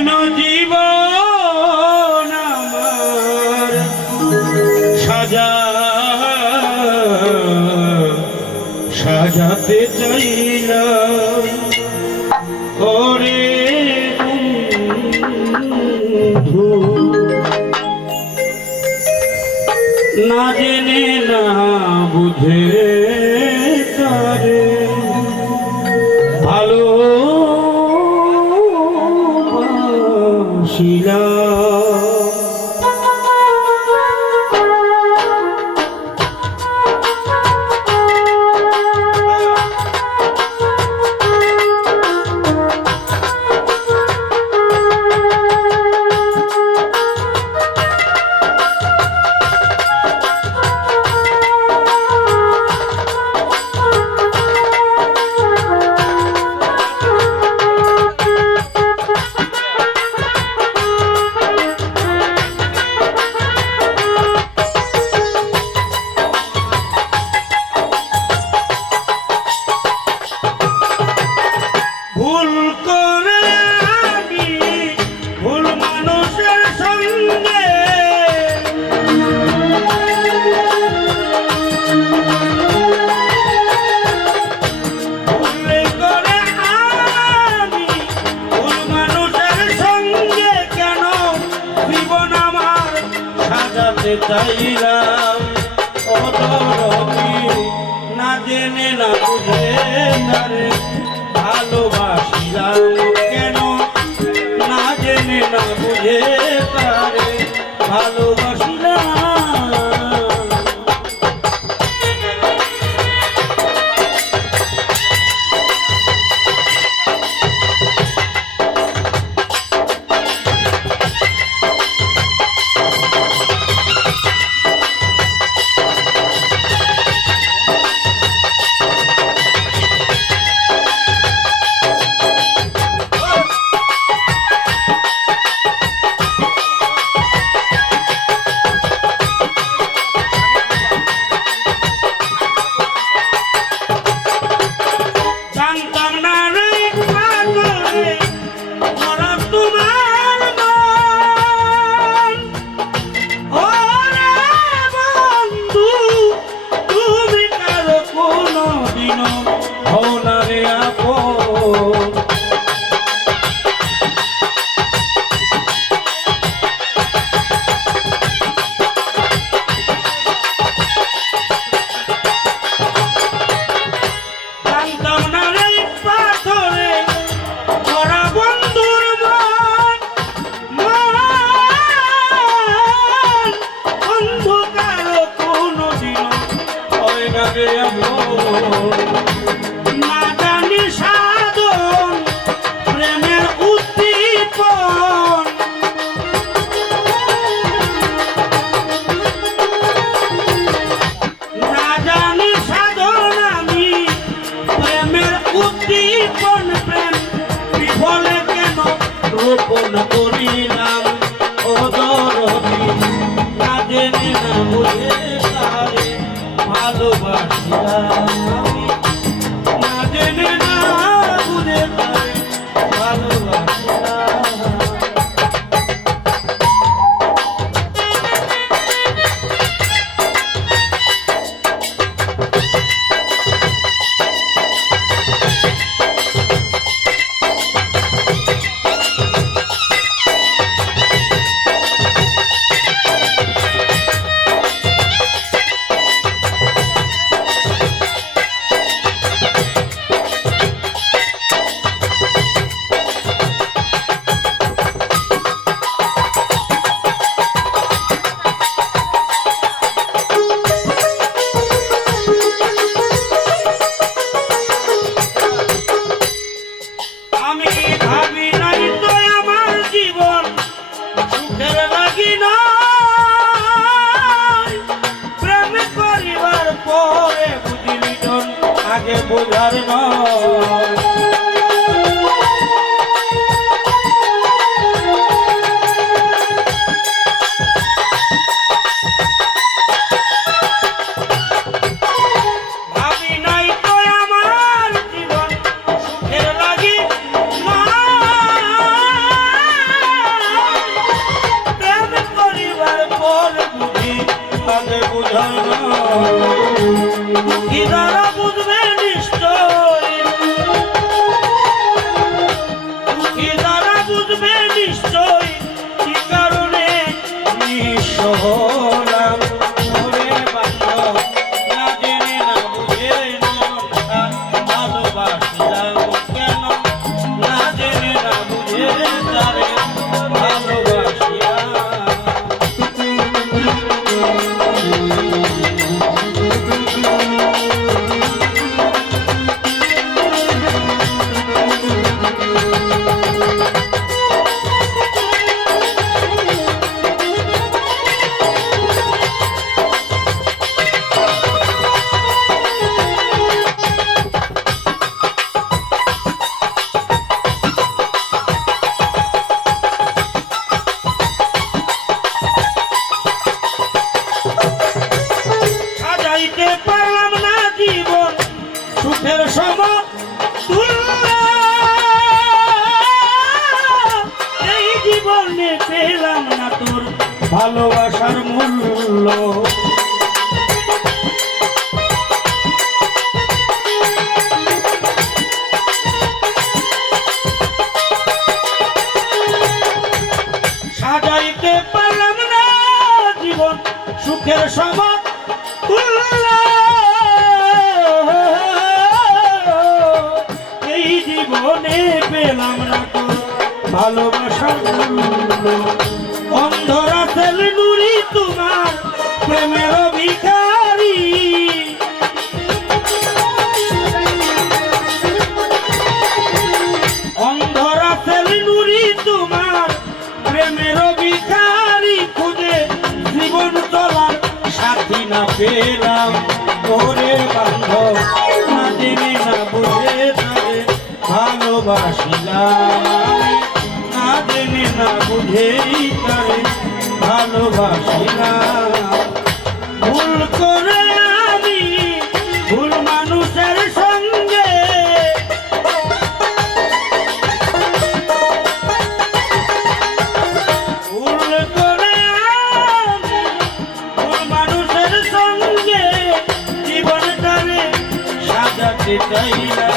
কেন জীবন আমার সাজাতে চাইলাম ওরে বন্ধু, না জেনে না বুঝে তারে ভালোবাসিলাম। ভুল করে আমি ভুল মানুষের সঙ্গে ভুল করে আমি ভুল মানুষের সঙ্গে কেন জীবন আমার সাজাতে চাইলাম অদরদি, না জেনে না বুঝে তারে ভালোবাসিলাম। কেন না জেনে না বুঝে তারে ভালোবাসিলাম। না জানি সাধন প্রেমের উদ্দীপন, না জানি সাধন আমি প্রেমের উদ্দীপন, প্রেম বিফলে কেন রোপণ করিলাম অদরদি, না জেনে না বুঝে তারে ভালোবাসিলাম। না জেনে না বুঝে তারে ভালোবাসিলাম। আগে বোঝার নয়, ভাবি নাই তো আমার জীবন সুখের লাগি না। খবর বুঝি আগে বুঝায় না দুঃখী যারা বুঝবে নিশ্চয় দুঃখী যারা বুঝবে নিশ্চয় কি কারণে নিঃস্ব হলাম ওরে বান্ধব না জেনে না বুঝে মন ভালোবাসিলাম কেন না জেনে না বুঝে তারে ভালোবাসিলাম সাজাইতে পারলাম না জীবন সুখের সমতুল্য এই জীবনে পেলাম না তোর ভালোবাসার মূল্য সাজাইতে পারলাম না জীবন সুখের সমতুল্য এই জীবনে পেলাম না তোর ভালোবাসার মূল্য অন্ধরা তেল নুরি তোমার প্রেমের ভিখারি অন্ধরা তেল নুরি তোমার প্রেমের ভিখারি খুঁজে জীবন চলার সাথী না পেলাম ওরে বান্ধব না জেনে না বুঝে তারে ভালোবাসিলাম আমি না জেনে না বুঝেই তারে ভালোবাসিলাম ভুল করে আমি ভুল মানুষের সঙ্গে ভুল করে আমি ভুল মানুষের সঙ্গে জীবনটারে সাজাতে চাইলাম